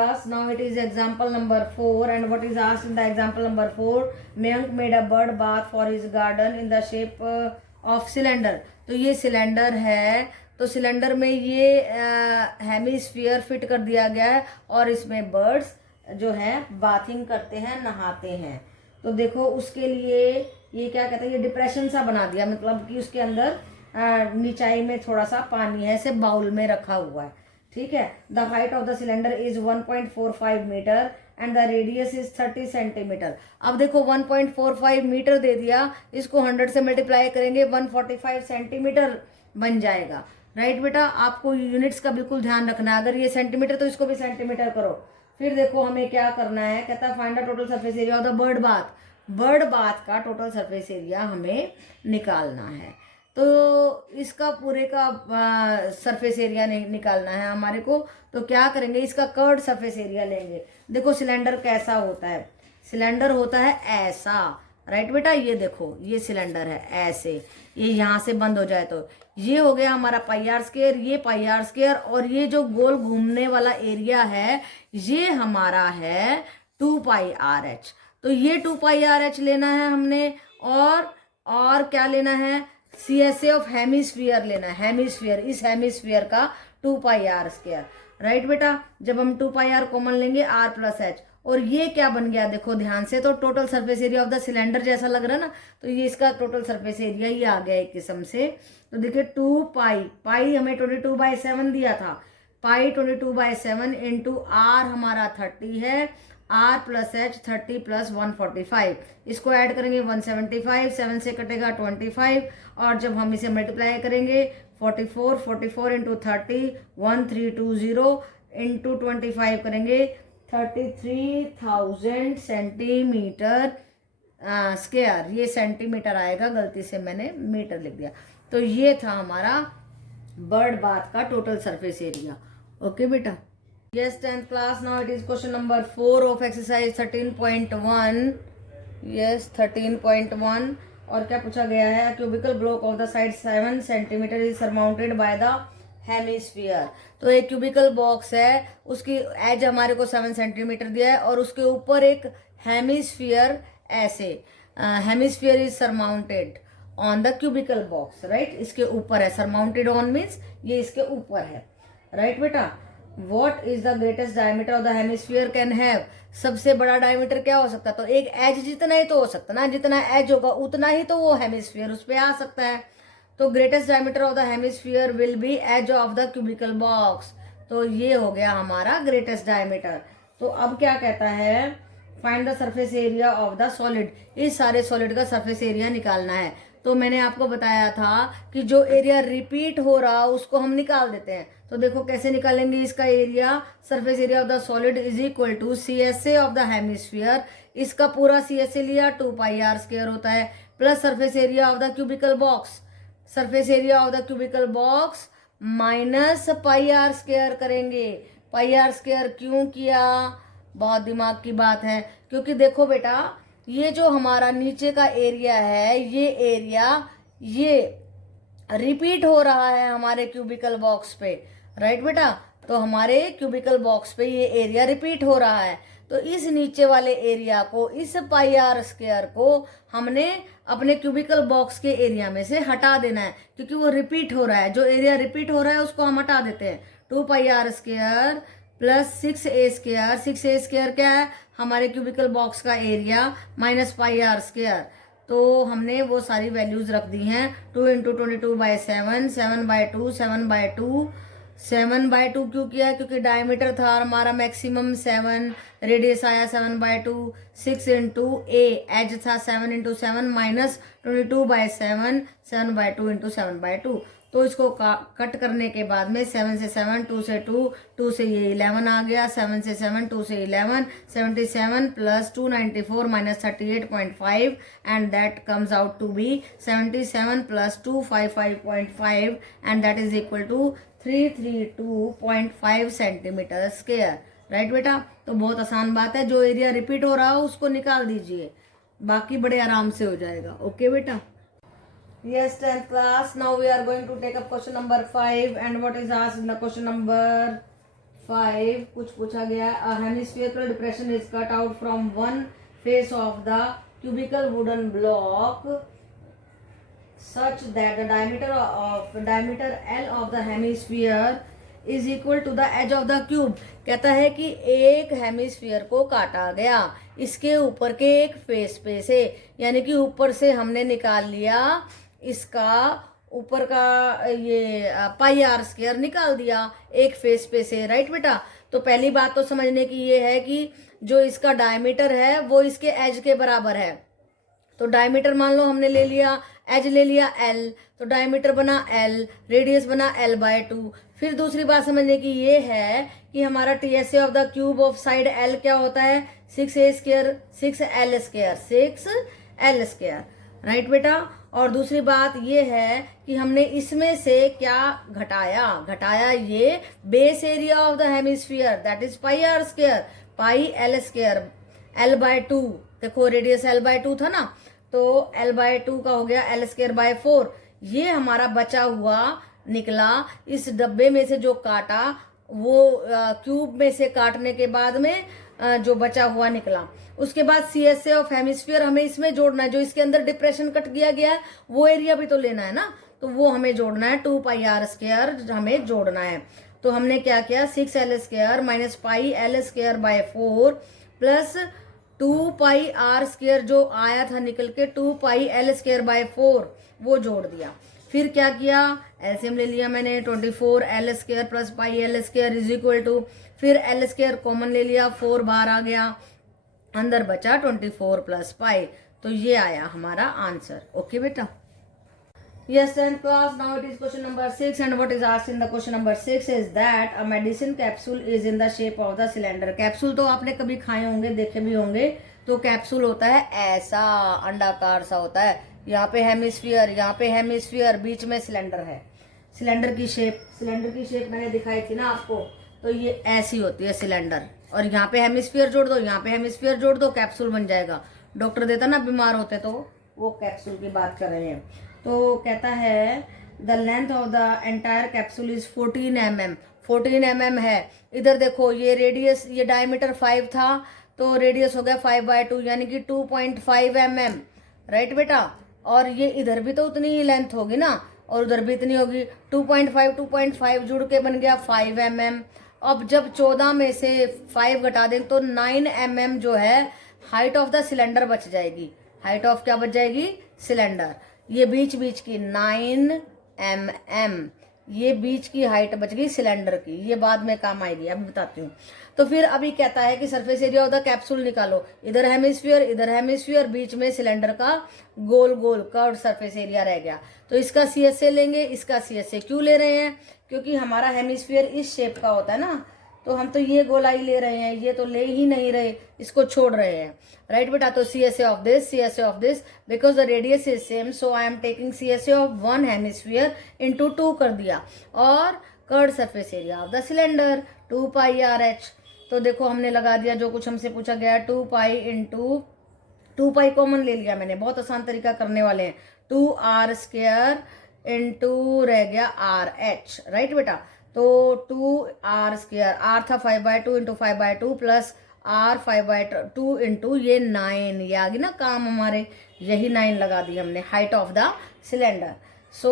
class. Now it is example number 4, and what is asked in the example number 4, Mayank made a bird bath for his garden in the shape of cylinder. तो ये cylinder है, तो cylinder में ये hemisphere fit कर दिया गया है और इसमें बर्ड्स जो है बाथिंग करते हैं, नहाते हैं। तो देखो उसके लिए ये क्या कहते हैं, ये डिप्रेशन सा बना दिया, मतलब कि उसके अंदर नीचाई में थोड़ा सा पानी है, ऐसे बाउल में रखा हुआ है। ठीक है। The height of the cylinder is 1.45 metre and the radius is 30 centimetre. अब देखो 1.45 मीटर दे दिया, इसको 100 से मल्टीप्लाई करेंगे 145 सेंटीमीटर बन जाएगा। राइट बेटा, आपको यूनिट्स का बिल्कुल ध्यान रखना है। अगर ये सेंटीमीटर तो इसको भी सेंटीमीटर करो। फिर देखो हमें क्या करना है, कहता है find the total surface area of the bird bath. Bird bath का टोटल सरफेस एरिया हमें निकालना है। तो इसका पूरे का सरफेस एरिया निकालना है हमारे को। तो क्या करेंगे, इसका कर्व्ड सरफेस एरिया लेंगे। देखो सिलेंडर कैसा होता है, सिलेंडर होता है ऐसा। राइट बेटा, ये देखो ये सिलेंडर है ऐसे, ये यहाँ से बंद हो जाए तो ये हो गया हमारा पाई आर स्क्वायर, ये पाई आर स्क्वायर, और ये जो गोल घूमने वाला एरिया है ये हमारा है 2 पाई आर एच। तो ये 2 पाई आर एच लेना है हमने, और क्या लेना है, CSA ऑफ हेमिस्फीयर लेना है। हेमिस्फीयर, इस हेमिस्फीयर का 2 पाई आर स्क्वायर। राइट बेटा, जब हम 2 पाई आर कॉमन लेंगे r प्लस एच, और ये क्या बन गया देखो ध्यान से, तो total surface area of the cylinder जैसा लग रहा है ना, तो ये इसका टोटल सरफेस एरिया ही आ गया एक किस्म से। तो देखिए 2 पाई हमें 22/7 दिया था, पाई 22/7 इंटू r हमारा 30 है, r प्लस एच 30 प्लस 145, इसको ऐड करेंगे 175, 7 से कटेगा 25, और जब हम इसे मल्टीप्लाई करेंगे 44 इंटू 30 1320 इंटू 25 करेंगे 33,000 सेंटीमीटर स्क्वायर। ये सेंटीमीटर आएगा, गलती से मैंने मीटर लिख दिया। तो ये था हमारा बर्ड बाथ का टोटल सरफेस एरिया। ओके बेटा। Yes, 10th class. Now it is question number 4 of exercise 13.1. Yes, 13.1. और क्या पूछा गया है, cubical block of the side 7 centimetre is surmounted by the hemisphere. तो एक क्यूबिकल बॉक्स है, उसकी एज हमारे को 7 सेंटीमीटर दिया है, और उसके ऊपर एक हेमिस्फीयर ऐसे, hemisphere is surmounted on the cubical box. Right, इसके ऊपर है, सरमाउंटेड ऑन मीन्स ये इसके ऊपर है। राइट बेटा, What is the greatest diameter of the hemisphere can have? सबसे बड़ा डायमीटर क्या हो सकता है, तो एक एज जितना ही तो हो सकता ना, जितना एज होगा उतना ही तो वो हेमिस्फीयर उस पे आ सकता है। तो greatest diameter of the hemisphere will be edge of the cubical box. तो ये हो गया हमारा ग्रेटेस्ट डायमीटर। तो अब क्या कहता है, find the surface area of the solid. इस सारे सॉलिड का सरफेस एरिया निकालना है। तो मैंने आपको बताया था कि जो एरिया रिपीट हो रहा उसको हम निकाल देते हैं। तो देखो कैसे निकालेंगे इसका area, surface area of the solid is equal to CSA of the hemisphere. इसका पूरा CSA लिया 2 पाई आर स्क्वायर होता है, plus surface area of the cubical box, surface area of the cubical box minus pi are square करेंगे। Pi are square क्यों किया, बहुत दिमाग की बात है, क्योंकि देखो बेटा ये जो हमारा नीचे का एरिया है, ये एरिया ये रिपीट हो रहा है हमारे क्यूबिकल बॉक्स पे। राइट बेटा, तो हमारे क्यूबिकल बॉक्स पे ये एरिया रिपीट हो रहा है। तो इस नीचे वाले एरिया को, इस पाई आर स्क्वायर को हमने अपने क्यूबिकल बॉक्स के एरिया में से हटा देना है, क्योंकि वो रिपीट हो रहा है। जो एरिया रिपीट हो रहा है उसको हम हटा देते हैं। 2 pi are square plus 6a square, 6a square क्या है, हमारे क्यूबिकल बॉक्स का area, minus pi are square. तो हमने वो सारी वैल्यूज रख दी हैं। 2 इंटू 22/7, 7/2, 7/2, 7/2 क्यों किया, क्योंकि डायमीटर था हमारा मैक्सिमम 7, रेडियस आया 7/2, 6 इंटू ए एज था 7 इंटू 7 माइनस 22/7, 7/2 इंटू 7/2। तो इसको कट करने के बाद में 7 से 7, 2 से 2, 2 से ये 11 आ गया, 7 से 7, 2 से 11, 77 plus 294 minus 38.5 and that comes out to be 77 plus 255.5 and that is equal to 332.5 centimetre square. Right बेटा, तो बहुत आसान बात है, जो एरिया रिपीट हो रहा हो उसको निकाल दीजिए, बाकी बड़े आराम से हो जाएगा। ओके बेटा। Yes, 10th class. Now we are going to take up question number 5, and what is asked in the question number 5 कुछ पूछा गया। A hemispherical depression is cut out from one face of the cubical wooden block such that the diameter L of the hemisphere is equal to the edge of the cube। कहता है कि एक hemisphere को काटा गया इसके ऊपर के एक फेस पे से, यानी कि ऊपर से हमने निकाल लिया इसका ऊपर का ये पाई आर स्क्वायर निकाल दिया एक फेस पे से, राइट बेटा। तो पहली बात तो समझने की ये है कि जो इसका डायमीटर है वो इसके एज के बराबर है। तो डायमीटर मान लो हमने ले लिया, एज ले लिया L, तो डायमीटर बना L, रेडियस बना L/2। फिर दूसरी बात समझने की ये है कि हमारा TSA of the cube of side L क्या होता है 6A², 6L², राइट बेटा। और दूसरी बात ये है कि हमने इसमें से क्या घटाया ये base area of the hemisphere that is πr², πL², L/2। देखो रेडियस L/2 था ना, तो L/2 का हो गया L²/4। ये हमारा बचा हुआ निकला इस डब्बे में से जो काटा वो क्यूब में से काटने के बाद में जो बचा हुआ निकला। उसके बाद CSA ऑफ हेमिस्फीयर हमें इसमें जोड़ना है, जो इसके अंदर डिप्रेशन कट किया गया है वो एरिया भी तो लेना है ना, तो वो हमें जोड़ना है 2πr² हमें जोड़ना है। तो हमने क्या किया 6L² minus πL²/4 plus 2πr² जो आया था निकल के 2πL²/4 वो जोड़ दिया। फिर क्या किया एलसीएम ले लिया मैंने 24L² plus πL² is equal to, फिर L² कॉमन ले लिया 4 बाहर आ गया, अंदर बचा 24 प्लस पाई। तो ये आया हमारा आंसर। ओके बेटा। Yes, 10th class. Now it is question number 6, and what is asked in the question number 6 is that a medicine capsule is in the shape of the cylinder। Capsule तो आपने कभी खाए होंगे, देखे भी होंगे। तो कैप्सूल होता है ऐसा अंडाकार सा होता है, यहाँ पे हेमिस्फीयर, यहाँ पे हेमिस्फीयर, बीच में सिलेंडर है। सिलेंडर की शेप मैंने दिखाई थी ना आपको, तो ये ऐसी होती है सिलेंडर। और यहाँ पे हेमिस्फीयर जोड़ दो, यहाँ पे हेमिस्फीयर जोड़ दो, कैप्सूल बन जाएगा। डॉक्टर देता ना बीमार होते तो वो कैप्सूल की बात कर रहे हैं। तो कहता है the length of the entire capsule is 14 mm। 14 mm है। इधर देखो ये रेडियस, ये डायमीटर 5 था तो रेडियस हो गया 5/2 यानी कि 2.5 mm, राइट बेटा। और ये इधर भी तो उतनी ही लेंथ होगी ना, और उधर भी इतनी होगी। 2.5 जुड़ के बन गया 5 mm। अब जब 14 में से 5 घटा दें तो 9 mm जो है हाइट ऑफ द सिलेंडर बच जाएगी। हाइट ऑफ क्या बच जाएगी सिलेंडर। ये बीच की 9 mm, ये बीच की हाइट बच गई सिलेंडर की। ये बाद में काम आएगी, अभी बताती हूँ। तो फिर अभी कहता है कि surface area of the capsule निकालो। इधर हेमिस्फीयर, बीच में सिलेंडर का गोल कर्व सरफेस एरिया रह गया। तो इसका CSA लेंगे, इसका CSA क्यों ले रहे हैं? क्योंकि हमारा हेमिस्फीयर इस शेप का होता है ना, तो हम तो ये गोलाई ले रहे हैं, ये तो ले ही नहीं रहे, इसको छोड़ रहे हैं, राइट बेटा। तो CSA of this because the radius is same, so I am taking CSA of one hemisphere into 2 कर दिया। और curve surface area of the cylinder 2πRH। तो देखो हमने लगा दिया जो कुछ हमसे पूछा गया, 2π कॉमन ले लिया मैंने, बहुत आसान तरीका करने वाले हैं। 2r² इंटू रह गया RH, राइट बेटा। तो 2r², r था 5/2 इंटू 5/2 प्लस r 5/2 इंटू ये 9, ये आ गई ना काम हमारे, यही 9 लगा दी हमने height of the cylinder. So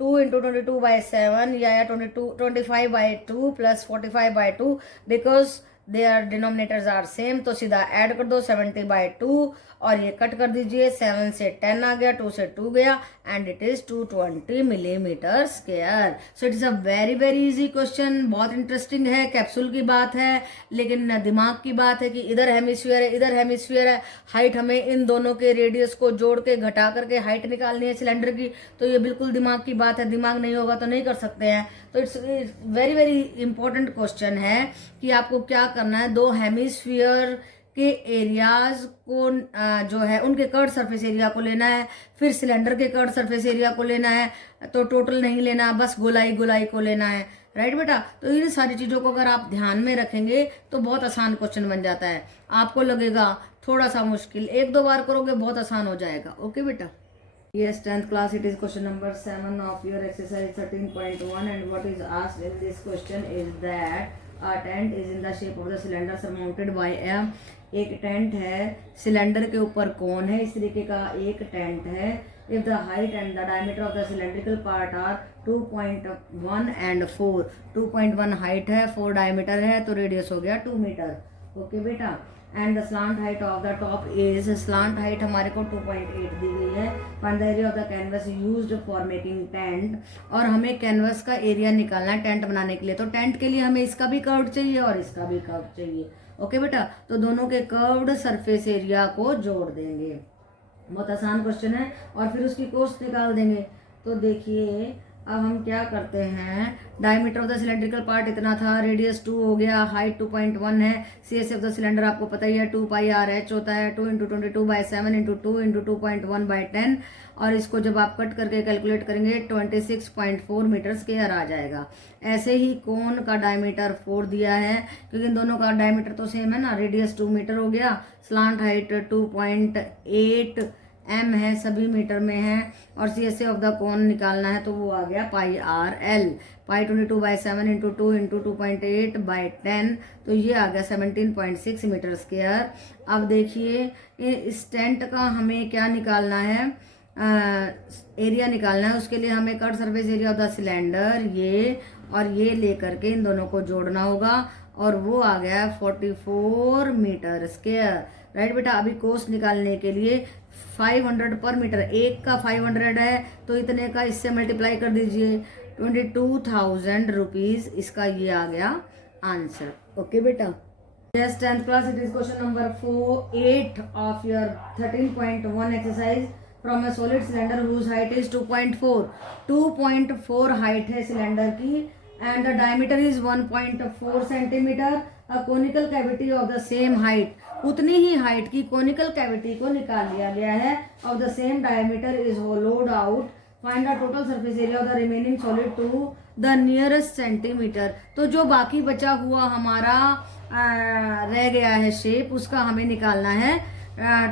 2 into 22/7 या 25/2 plus 45/2 because their denominators are same. तो सीधा ऐड कर दो 70/2 और ये कट कर दीजिए, 7 से 10 आ गया, 2 से 2 गया, and it is 220 millimetre square. So it is a very very easy question. बहुत इंटरेस्टिंग है, कैप्सूल की बात है लेकिन दिमाग की बात है कि इधर हेमिस्फीयर है, इधर हेमिस्फीयर है। हाइट हमें इन दोनों के रेडियस को जोड़ के घटा करके हाइट निकालनी है सिलेंडर की। तो ये बिल्कुल दिमाग की बात है, दिमाग नहीं होगा तो नहीं कर सकते हैं। तो it's very very important question है कि आपको क्या करना है, दो हेमिस्फीयर के एरियाज को जो है उनके कर्व सरफेस एरिया को लेना है, फिर सिलेंडर के कर्व सरफेस एरिया को लेना है। तो टोटल नहीं लेना, बस गोलाई को लेना है, राइट बेटा। तो इन सारी चीज़ों को अगर आप ध्यान में रखेंगे तो बहुत आसान क्वेश्चन बन जाता है। आपको लगेगा थोड़ा सा मुश्किल, 1-2 बार करोगे बहुत आसान हो जाएगा। ओके बेटा। Yes, 10th class, it is question number 7 of your exercise 13.1, and what is asked in this question is that a tent is in the shape of the cylinder surmounted by a, एक tent है, cylinder के ऊपर कोन है, इस तरीके का एक tent है। If the height and the diameter of the cylindrical part are 2.1 and 4, 2.1 height है, 4 डायमीटर है, तो रेडियस हो गया 2 मीटर। ओके बेटा, and the slant height of the top is, slant height हमारे को 2.8 दी गई है। Find the area of the canvas used for making tent, और हमें कैनवस का एरिया निकालना है टेंट बनाने के लिए। तो टेंट के लिए हमें इसका भी कर्व चाहिए और इसका भी कर्व चाहिए। ओके बेटा, तो दोनों के कर्व्ड सरफेस एरिया को जोड़ देंगे। बहुत आसान क्वेश्चन है, और फिर उसकी कोस्ट निकाल देंगे। तो देखिए अब हम क्या करते हैं, diameter of the cylindrical part इतना था, रेडियस 2 हो गया, हाइट 2.1 है, CS ऑफ द सिलेंडर आपको पता ही है 2 पाई आर एच होता है, 2 × 22/7 × 2 × 2.1/10, और इसको जब आप कट करके कैलकुलेट करेंगे 26.4 मीटर स्क्वायर आ जाएगा। ऐसे ही कोन का डायमीटर 4 दिया है, क्योंकि इन दोनों का डायमीटर तो सेम है ना, रेडियस 2 मीटर हो गया, स्लांट हाइट 2.8 m है, सभी मीटर में है, और CSA ऑफ द कोन निकालना है, तो वो आ गया पाई आर एल, पाई 22/7 × 2 × 2.8/10, तो ये आ गया 17.6 मीटर स्क्वायर। अब देखिए इस टेंट का हमें क्या निकालना है, एरिया निकालना है। उसके लिए हमें cut surface area of the cylinder ये और ये लेकर के इन दोनों को जोड़ना होगा, और वो आ गया 44 मीटर स्क्वायर। राइट बेटा, अभी कोस्ट निकालने के लिए 500 पर मीटर, एक का 500 है, तो इतने का इससे मल्टीप्लाई कर दीजिए, 22,000 रुपीज, इसका ये आ गया आंसर। ओके बेटा, yes 10th class, it is question number 8 of your 13.1 exercise. From a solid cylinder whose height is 2.4 height है सिलेंडर की, and the diameter is 1.4 centimetre. A conical cavity of the same height, उतनी ही height की conical cavity को निकाल लिया गया है, of the same diameter is hollowed out. Find the total surface area of the remaining solid to the nearest centimetre. तो जो बाकी बचा हुआ हमारा रह गया है शेप, उसका हमें निकालना है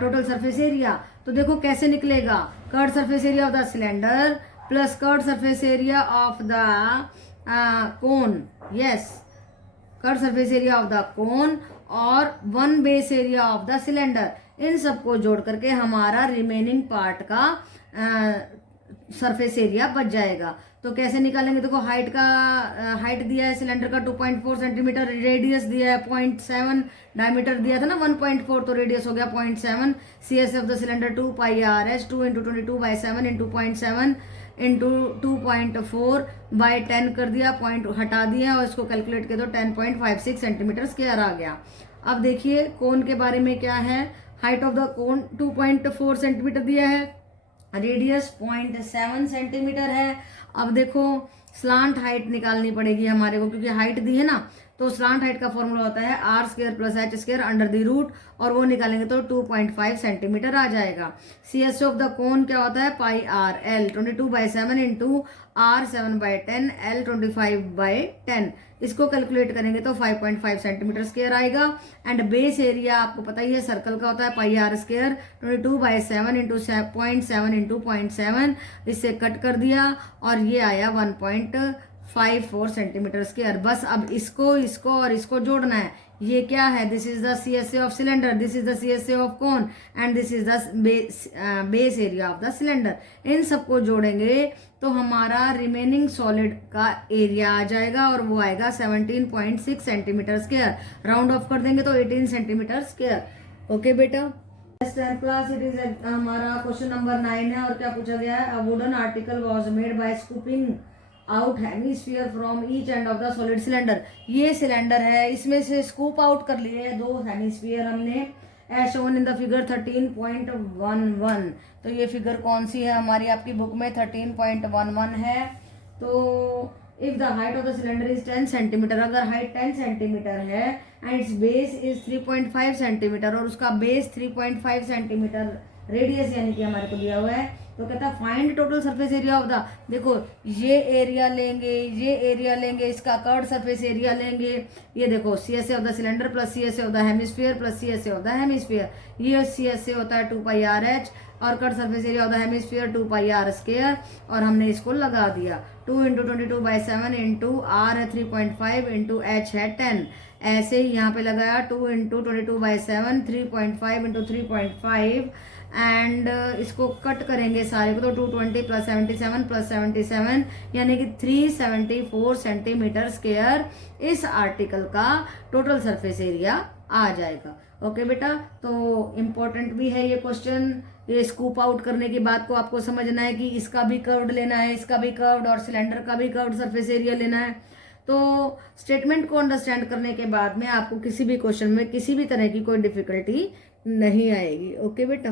टोटल सरफेस एरिया। तो देखो कैसे निकलेगा, curve surface area of the cylinder plus curve surface area of the cone, yes, curve surface area of the cone और 1 base area of the cylinder, इन सबको जोड़ करके हमारा रिमेनिंग पार्ट का सरफेस एरिया बच जाएगा। तो कैसे निकालेंगे, देखो हाइट का हाइट दिया है सिलेंडर का 2.4 सेंटीमीटर, रेडियस दिया है 0.7, डायमीटर दिया था ना 1.4, तो रेडियस हो गया 0.7। CS of the cylinder 2 pi R H, 2 × 22/7 × 0.7 × 2.4/10 कर दिया, पॉइंट हटा दिया और इसको कैलकुलेट किया तो 10.56 सेंटीमीटर स्क्वायर आ गया। अब देखिए कोन के बारे में क्या है, height of the cone 2.4 centimetre दिया है, रेडियस 0.7 सेंटीमीटर है। अब देखो स्लांट हाइट निकालनी पड़ेगी हमारे को, क्योंकि हाइट दी है ना, तो स्लांट हाइट का फॉर्मूला होता है r² + h² under the root, और वो निकालेंगे तो 2.5 सेंटीमीटर आ जाएगा। CS ऑफ द कोन क्या होता है, पाई आर एल, 22/7 × r7/10 l 25/10, इसको कैलकुलेट करेंगे तो 5.5 सेंटीमीटर स्क्वायर आएगा। एंड बेस एरिया आपको पता ही है सर्कल का होता है पाई r², 22/7 × 0.7 × 0.7, इससे कट कर दिया और ये आया 1.54 सेंटीमीटर स्क्वायर। बस अब इसको और इसको जोड़ना है। ये क्या है, this is the CSA of cylinder, this is the CSA of cone, and this is the base area of the cylinder. इन सबको जोड़ेंगे तो हमारा रिमेनिंग सॉलिड का एरिया आ जाएगा, और वो आएगा 17.6 सेंटीमीटर स्क्वायर। राउंड ऑफ कर देंगे तो 18 सेंटीमीटर स्क्वायर। ओके बेटा, 10th क्लास, इट इज हमारा क्वेश्चन नंबर 9 है, और क्या पूछा गया है, a wooden article was made by scooping out hemisphere from each end of the solid cylinder. ये सिलेंडर है, इसमें से स्कूप आउट कर लिए 2 हेमिस्फीयर हमने, as shown in the figure 13.11। तो ये फिगर कौन सी है हमारी आपकी बुक में, 13.11 है। तो if the height of the cylinder is 10 centimetre, अगर हाइट 10 सेंटीमीटर है and it's base is 3.5 centimetre, और उसका बेस 3.5 सेंटीमीटर रेडियस यानी कि हमारे को दिया हुआ है, तो कहता है find total surface area of the, देखो ये एरिया लेंगे, इसका कर्व सरफेस एरिया लेंगे, ये देखो CSA of the cylinder plus CSA of the hemisphere plus CSA of the hemisphere, ये CSA होता है 2 पाई आर एच, और curve surface area of the hemisphere 2 pi r², और हमने इसको लगा दिया। 2 इंटू 22/7 इंटू आर है 3.5 इंटू एच है 10। ऐसे ही यहाँ पे लगाया 2 इंटू 22/7 3.5 इंटू 3.5 एंड इसको कट करेंगे सारे को तो 220 प्लस 77 प्लस 77 यानी कि 374 सेंटीमीटर स्क्वायर इस आर्टिकल का टोटल सरफेस एरिया आ जाएगा। ओके बेटा, तो इम्पोर्टेंट भी है ये क्वेश्चन। ये स्कूप आउट करने की बात को आपको समझना है कि इसका भी कर्व्ड लेना है, इसका भी कर्व्ड और सिलेंडर का भी कर्व्ड सरफेस एरिया लेना है। तो स्टेटमेंट को अंडरस्टैंड करने के बाद में आपको किसी भी क्वेश्चन में किसी भी तरह की कोई डिफिकल्टी नहीं आएगी। ओके बेटा।